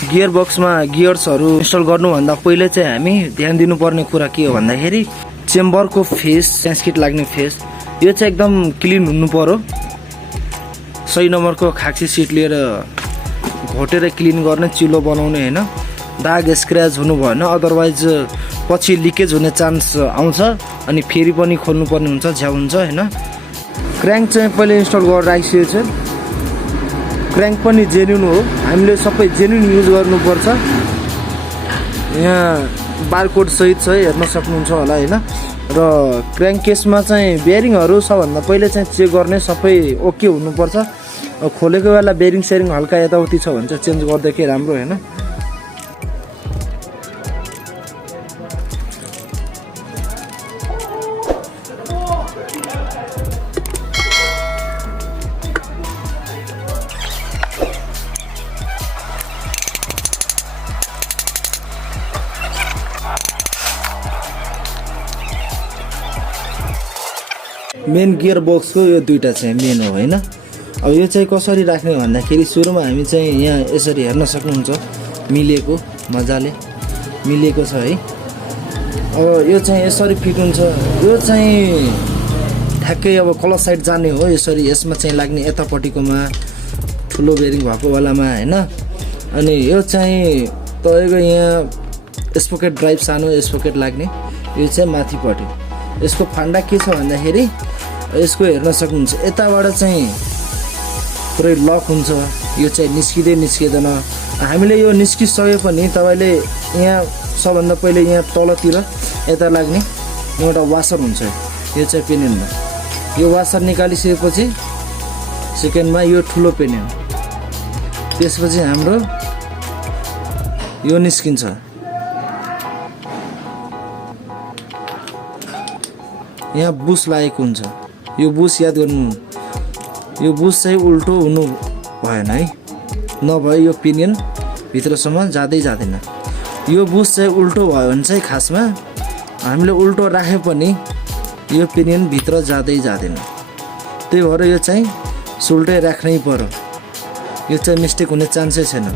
गियरबक्समा गियर्सहरू install गर्नुभन्दा पहिले चाहिँ हामी ध्यान दिनुपर्ने कुरा के हो भन्दाखेरि चेम्बरको फेस स्यास्किट लाग्ने फेस यो चाहिँ एकदम क्लिन हुनु पर्यो। सही नम्बरको खाक्सी सिट लिएर घोटेर क्लिन गर्ने, चिलो बनाउने हैन, दाग स्क्रैच हुनु भएन, अदरवाइज पछि लिकेज हुने चान्स आउँछ अनि फेरि पनि खोल्नु पर्ने हुन्छ, झ्याउ हुन्छ हैन। क्र्याङ्क चाहिँ पहिले इन्स्टल गरेर राखिसकेको छ। क्र्याङ्क पनि जेन्युन हो, हामीले सबै जेन्युन युज गर्नुपर्छ। यहाँ बारकोड सहित छ, हेर्न सक्नुहुन्छ होला हैन। र क्र्याङ्क केसमा चाहिँ बेरिङहरू सबभन्दा पहिले चाहिँ चेक गर्ने, सबै ओके हुनुपर्छ। खोलेको बेला बेरिङ सेरिङ हल्का यताउति छ भने चाहिँ चेन्ज गर्दै राम्रो हैन। मेन गियर बक्सको यो दुईटा चाहिँ मेन हो हैन। अब यो चाहिँ कसरी राख्ने भन्दाखेरि सुरुमा हामी चाहिँ यहाँ यसरी हेर्न सक्नुहुन्छ, मिलेको मजाले मिलेको छ है। अब यो चाहिँ यसरी फिट हुन्छ। यो चाहिँ ठ्याक्कै अब कलर साइड जाने हो। यसरी यसमा चाहिँ लाग्ने यतापट्टिकोमा ठुलो बेरिङ भएको बेलामा हैन। अनि यो चाहिँ तपाईँको यहाँ स्पोकेट ड्राइभ सानो स्पोकेट लाग्ने, यो चाहिँ माथिपट्टि। यसको फान्डा के छ भन्दाखेरि यसको हेर्न सक्नुहुन्छ, यताबाट चाहिँ पुरै लक हुन्छ। यो चाहिँ निस्किँदैन। हामीले यो निस्किसके पनि तपाईँले यहाँ सबभन्दा पहिले यहाँ तलतिर यता लाग्ने एउटा वासर हुन्छ। यो चाहिँ पेनेनमा यो वासर निकालिसकेपछि सेकेन्डमा यो ठुलो पेनेन, त्यसपछि हाम्रो यो निस्किन्छ। यहाँ बुस लागेको हुन्छ। यो बुस याद गर्नु, यो बुस चाहिँ उल्टो हुनु भएन है, नभए यो पिनियन भित्रसम्म जाँदैन। यो बुस चाहिँ उल्टो भयो भने चाहिँ खासमा हामीले उल्टो राखे पनि यो पिनियन भित्र जाँदैन। त्यही भएर यो चाहिँ सुल्टै राख्नै पर्यो। यो चाहिँ मिस्टेक हुने चान्सै छैन।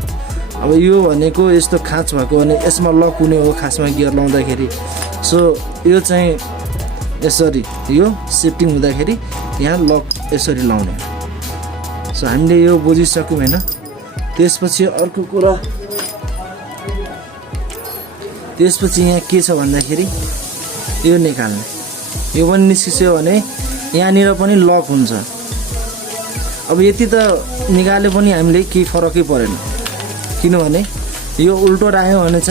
अब यो भनेको यस्तो खाँच भएको भने यसमा लक हुने हो खासमा गियर लाउँदाखेरि। सो यो चाहिँ यसरी यो सिफ्टिङ हुँदाखेरि यहाँ लक यसरी लाउने। सो हामीले यो बुझिसक्यौँ हैन। त्यसपछि अर्को कुरा, त्यसपछि यहाँ के छ भन्दाखेरि यो निकाल्ने। यो पनि निस्किसक्यो भने यहाँनिर पनि लक हुन्छ। अब यति त निकाले पनि हामीले केही फरकै परेन, किनभने यो उल्टो राख्यो भने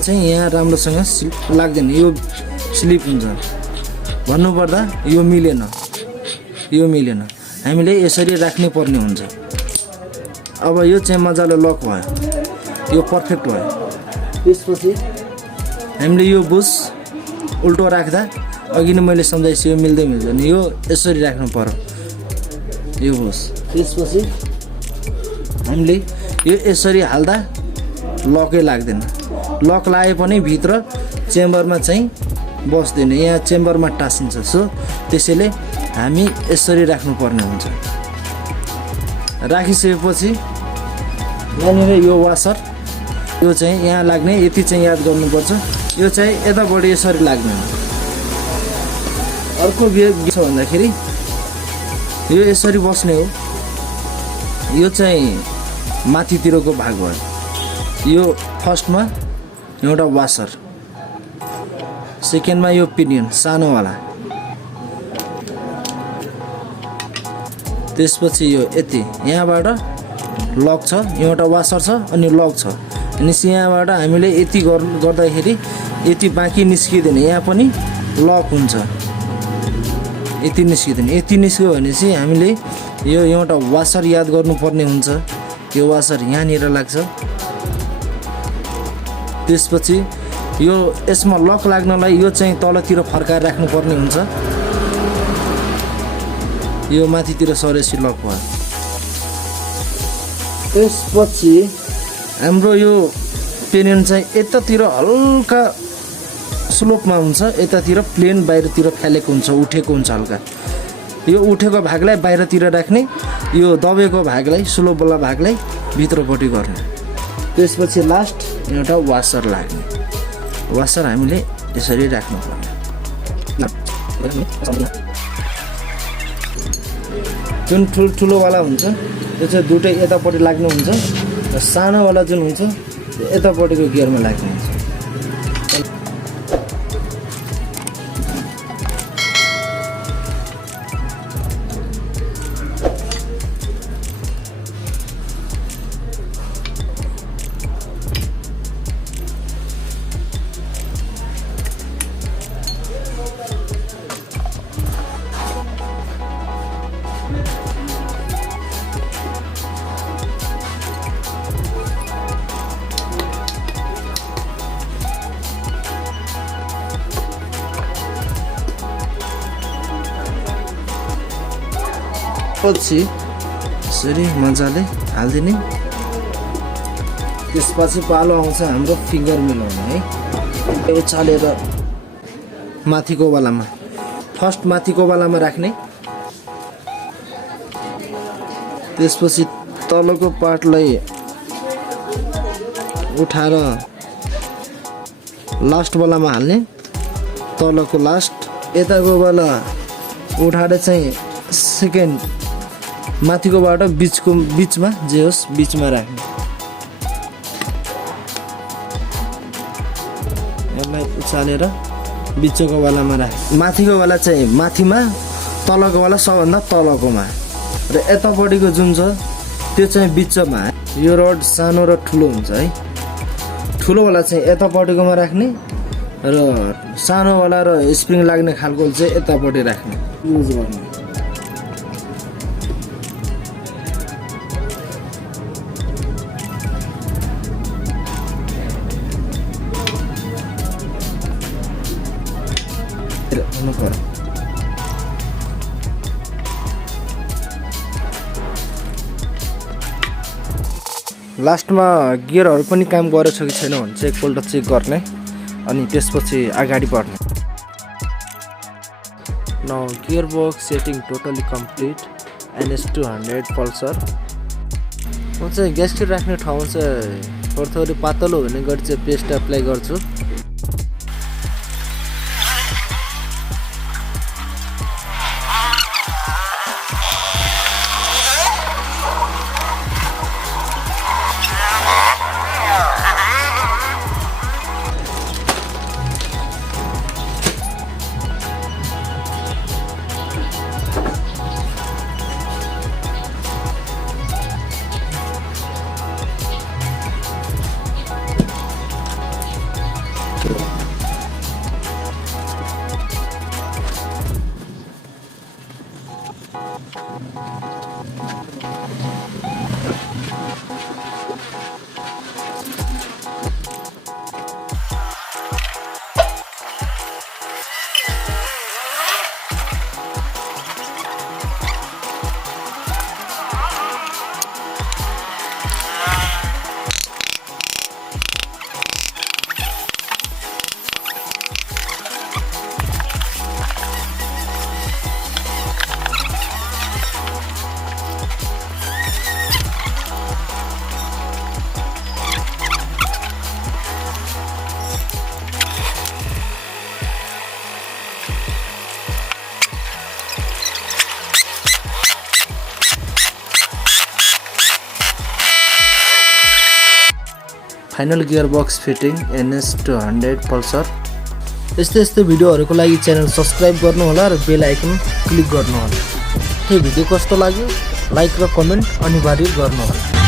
चाहिँ यहाँ राम्रोसँग लाग्दैन, यो स्लिप हुन्छ। भन्नुपर्दा यो मिलेन। हामीले यसरी राख्नै पर्ने हुन्छ। अब यो चाहिँ मजाले लक भयो, यो पर्फेक्ट भयो। त्यसपछि हामीले यो बुस उल्टो राख्दा अघि नै मैले सम्झाइछु, यो मिल्दैन। यो यसरी राख्नु पर्यो यो बुस। त्यसपछि हामीले यो यसरी हाल्दा लकै लाग्दैन। लक लागे पनि भित्र चेम्बरमा चाहिँ बस्दैन, यहाँ चेम्बरमा टाँसिन्छ। सो त्यसैले हामी यसरी राख्नुपर्ने हुन्छ। राखिसकेपछि यहाँनिर यो वासर, यो चाहिँ यहाँ लाग्ने, यति चाहिँ याद गर्नुपर्छ। यो चाहिँ यताबाट यसरी लाग्ने। अर्को के छ भन्दाखेरि यो यसरी बस्ने हो। यो चाहिँ माथितिरको भाग भयो। यो फर्स्टमा एउटा वासर, सेकेन्डमा यो पिनियन सानोवाला, त्यसपछि यो यति यहाँबाट लक छ, एउटा वासर छ अनि लक छ। अनि यहाँबाट हामीले यति गर्दाखेरि यति बाँकी निस्किँदैन, यहाँ पनि लक हुन्छ। यति निस्किँदैन। यति निस्क्यो भने चाहिँ हामीले यो एउटा वासर याद गर्नुपर्ने हुन्छ। यो वासर यहाँनिर लाग्छ। त्यसपछि यो यसमा लक लाग्नलाई यो चाहिँ तलतिर फर्काएर राख्नुपर्ने हुन्छ। यो माथितिर सरेपछि लक भयो। त्यसपछि हाम्रो यो पेनियन चाहिँ यतातिर हल्का स्लोपमा हुन्छ, यतातिर प्लेन बाहिरतिर फ्यालेको हुन्छ, उठेको हुन्छ हल्का। यो उठेको भागलाई बाहिरतिर राख्ने, यो दबेको भागलाई स्लो बल्ला भागलाई भित्रपट्टि गर्ने। त्यसपछि लास्ट एउटा वासर लाग्ने। वासर हामीले यसरी राख्नुपर्ने। जुन ठुलोवाला हुन्छ त्यो चाहिँ दुटै यतापट्टि लाग्नु हुन्छ र सानोवाला जुन हुन्छ यतापट्टिको गियरमा लाग्ने हुन्छ। पछि यसरी मजाले हालिदिने। त्यसपछि पालो आउँछ हाम्रो फिङ्गर मिलाउने है। उचालेर माथिको वालामा, फर्स्ट माथिको वालामा राख्ने। त्यसपछि तलको पार्टलाई उठाएर लास्ट वालामा हाल्ने। तलको लास्ट यताको वाला उठाएर चाहिँ सेकेन्ड माथिकोबाट बिचमा जे होस् बिचमा राख्ने। यसलाई उचालेर बिचको वालामा राख्ने। माथिको वाला चाहिँ माथिमा, तलको वाला सबभन्दा तलकोमा र यतापट्टिको जुन छ त्यो चाहिँ बिचमा। यो रड सानो र ठुलो हुन्छ है। ठुलोवाला चाहिँ यतापट्टिकोमा राख्ने र सानोवाला र स्प्रिङ लाग्ने खालको चाहिँ यतापट्टि राख्ने युज गर्ने। लास्टमा गियरहरू पनि काम गरेछ कि छैन भने चाहिँ एकपल्ट चेक गर्ने अनि त्यसपछि अगाडि बढ्ने। Now gearbox setting totally complete NS200 Pulsar. म चाहिँ ग्यास्केट राख्ने ठाउँ चाहिँ थोरै पातलो हुने गरी चाहिँ पेस्ट एप्लाई गर्छु। Final gearbox fitting NS200 Pulsar. यस्तै भिडियोहरूको लागि च्यानल सब्सक्राइब गर्नुहोला र बेल आइकन क्लिक गर्नुहोला। यो भिडियो कस्तो लाग्यो लाइक र कमेन्ट अनिवार्य गर्नुहोला।